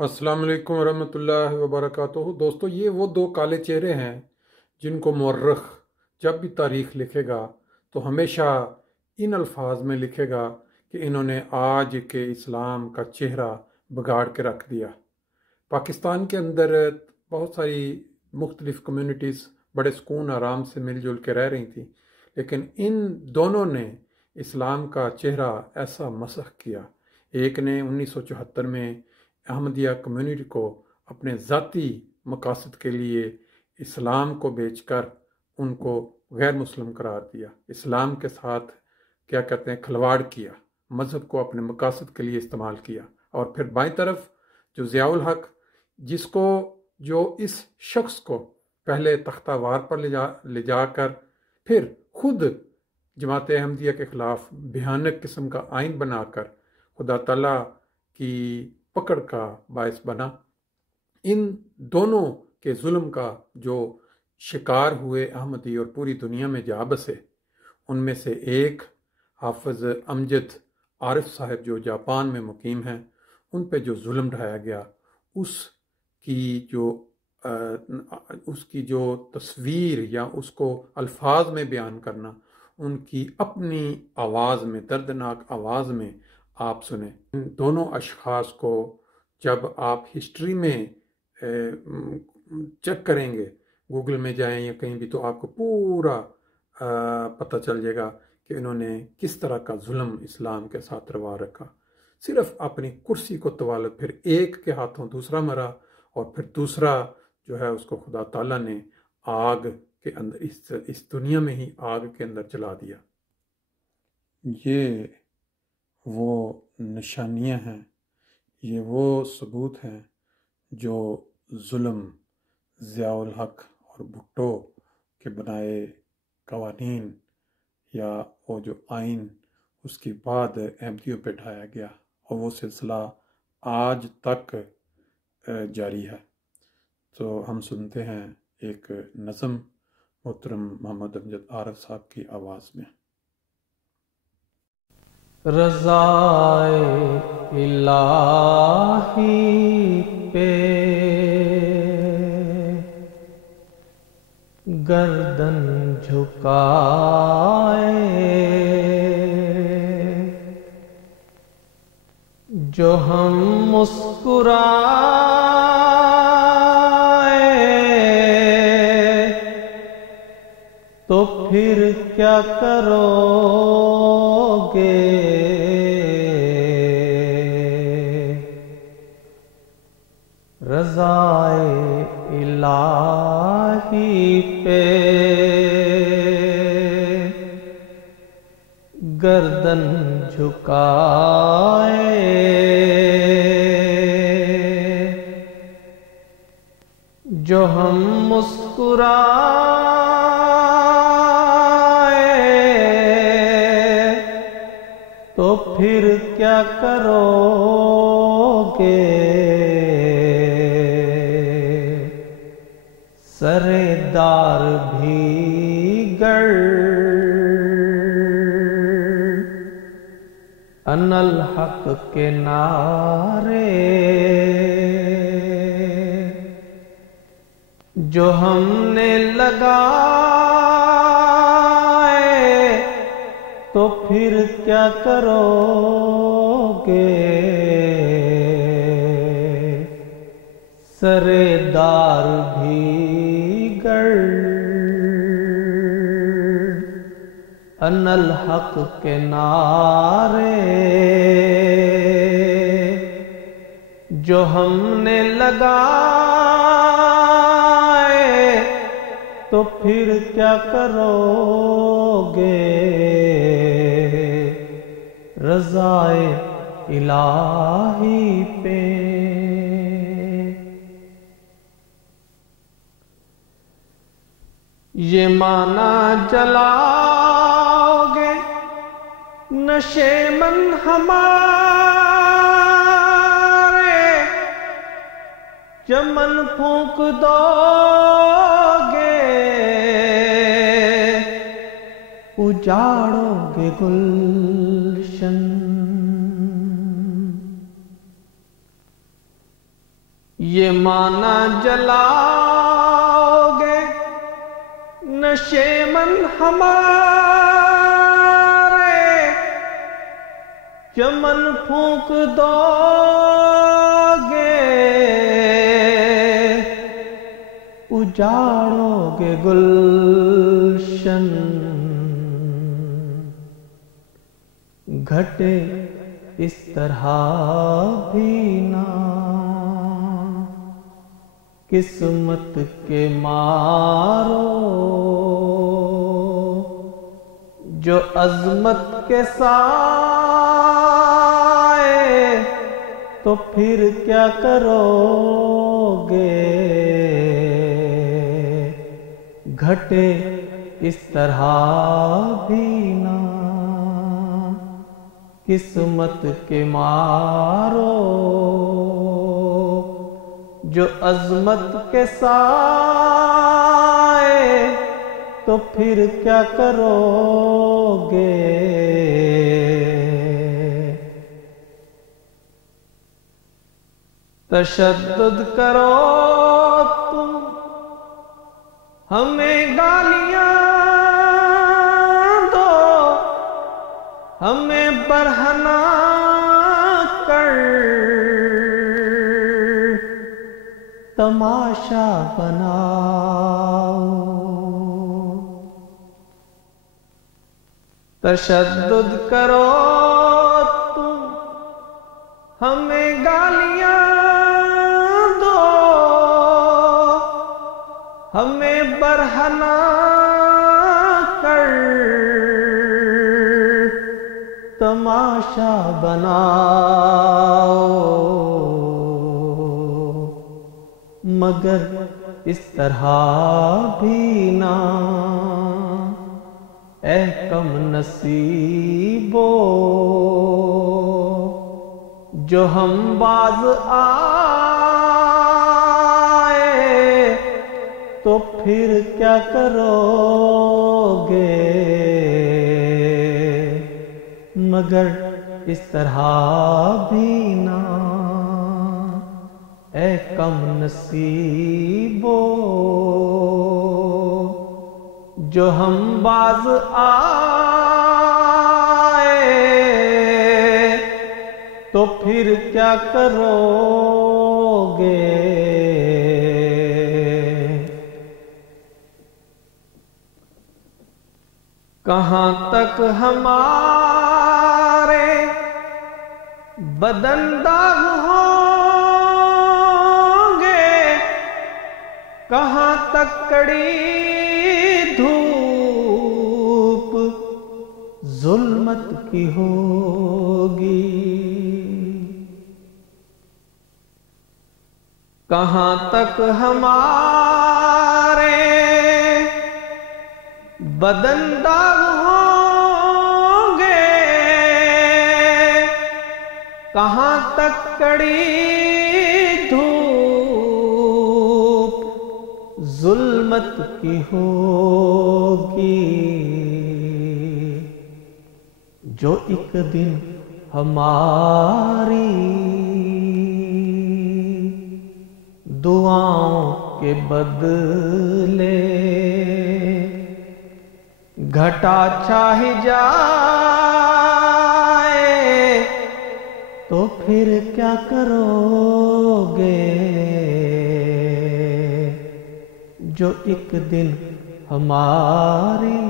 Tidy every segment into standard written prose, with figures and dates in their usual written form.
السلام علیکم ورحمۃ اللہ وبرکاتہ۔ دوستو، یہ وہ دو کالے چہرے ہیں جن کو مورخ جب بھی تاریخ لکھے گا تو ہمیشہ ان الفاظ میں لکھے گا کہ انہوں نے آج کے اسلام کا چہرہ بگاڑ کے رکھ دیا۔ پاکستان کے اندر بہت ساری مختلف کمیونٹیز بڑے سکون آرام سے مل جل کے رہ رہی تھیں، لیکن ان دونوں نے اسلام کا چہرہ ایسا مسخ کیا۔ ایک نے 1974 میں احمدیہ کمیونٹی کو اپنے ذاتی مقاصد کے لیے اسلام کو بیچ کر ان کو غیر مسلم قرار دیا، اسلام کے ساتھ کھلواڑ کیا، مذہب کو اپنے مقاصد کے لیے استعمال کیا۔ اور پھر بائیں طرف جو ضیاء الحق، جو اس شخص کو پہلے تختہ وار پر لے جا کر پھر خود جماعت احمدیہ کے خلاف بھیانک قسم کا آئین بنا کر خدا تعالیٰ کی پکڑ کا باعث بنا، ان دونوں کے ظلم کا جو شکار ہوئے احمدی اور پوری دنیا میں جا بسے، ان میں سے ایک حافظ امجد عارف صاحب جو جاپان میں مقیم ہیں، ان پہ جو ظلم ڈھایا گیا، اس کی جو تصویر یا اس کو الفاظ میں بیان کرنا، ان کی اپنی آواز میں، دردناک آواز میں آپ سنیں۔ ان دونوں اشخاص کو جب آپ ہسٹری میں چیک کریں گے، گوگل میں جائیں یا کہیں بھی، تو آپ کو پورا پتہ چل جائے گا کہ انہوں نے کس طرح کا ظلم اسلام کے ساتھ روا رکھا۔ صرف اپنی کرسی کو طوالت، پھر ایک کے ہاتھوں دوسرا مرا، اور پھر دوسرا جو ہے اس کو خدا تعالیٰ نے آگ کے اندر، اس دنیا میں ہی آگ کے اندر جلا دیا۔ یہ وہ نشانیاں ہیں، یہ وہ ثبوت ہیں جو ظلم ضیاء الحق اور بھٹو کے بنائے قوانین یا وہ جو آئین اس کے بعد احمدیوں پہ ڈھایا گیا، اور وہ سلسلہ آج تک جاری ہے۔ تو ہم سنتے ہیں ایک نظم محترم محمد امجد عارف صاحب کی آواز میں۔ رضائے الہی پہ گردن جھکائے، جو ہم مسکرائے تو پھر کیا کرو گے؟ رضائے الہی پہ گردن جھکائے، جو ہم مسکرائے تو پھر کیا کرو گے؟ سردار بھی گر ان الحق کے نعرے جو ہم نے لگائے تو پھر کیا کرو گے؟ سردار بھی گر ان الحق کے نعرے جو ہم نے لگائے تو پھر کیا کرو گے؟ رضائے الہی پہ یہ معنی جلاؤ گے نشے من ہمارے، چمن پھونک دو گے، اجاڑو گے گلشن، یہ مانا جلاؤ گے نشے من ہمارے، چمن پھونک دو گے، اجاڑو گے گلشن، گھٹے اس طرح بھی نہ قسمت کے مارو، جو عظمت کے سائے تو پھر کیا کرو گے، گھٹے اس طرح بھی نہ قسمت کے مارو، جو عظمت کے سائے تو پھر کیا کرو گے، تشدد کرو تم ہمیں گالیاں دو، ہمیں برہنہ کر تماشا بناؤ، تشدد کرو تم ہمیں گالیاں دو، ہمیں برہنہ کر تماشا بناؤ، مگر اس طرح بھی نہ اے کم نصیبو، جو ہم باز آئے تو پھر کیا کرو گے، مگر اس طرح بھی نہ اے کم نصیبو، جو ہم باز آئے تو پھر کیا کرو گے، کہاں تک ہمارے بدن داغ ہوں گے، کہاں تک کڑی دھوپ ظلمت کی ہوگی، کہاں تک ہمارے بدن داغ ہوں گے، کہاں تک کڑی دھوپ ظلمت کی ہوگی، جو ایک دن ہماری دعاؤں کے بدلے گھٹا چھاہ جائے تو پھر کیا کرو گے، جو ایک دن ہماری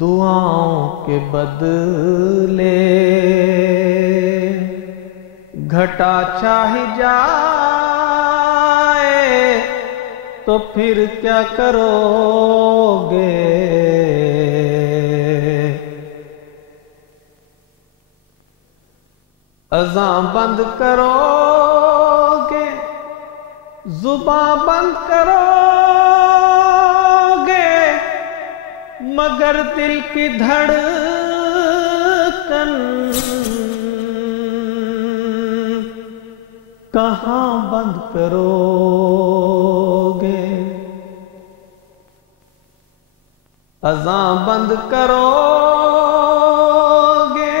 دعاؤں کے بدلے گھٹا چھاہ جائے تو پھر کیا کرو گے، اذاں بند کرو گے، زباں بند کرو گے، مگر دل کی دھڑکن کہاں بند کرو گے، اذاں بند کرو گے،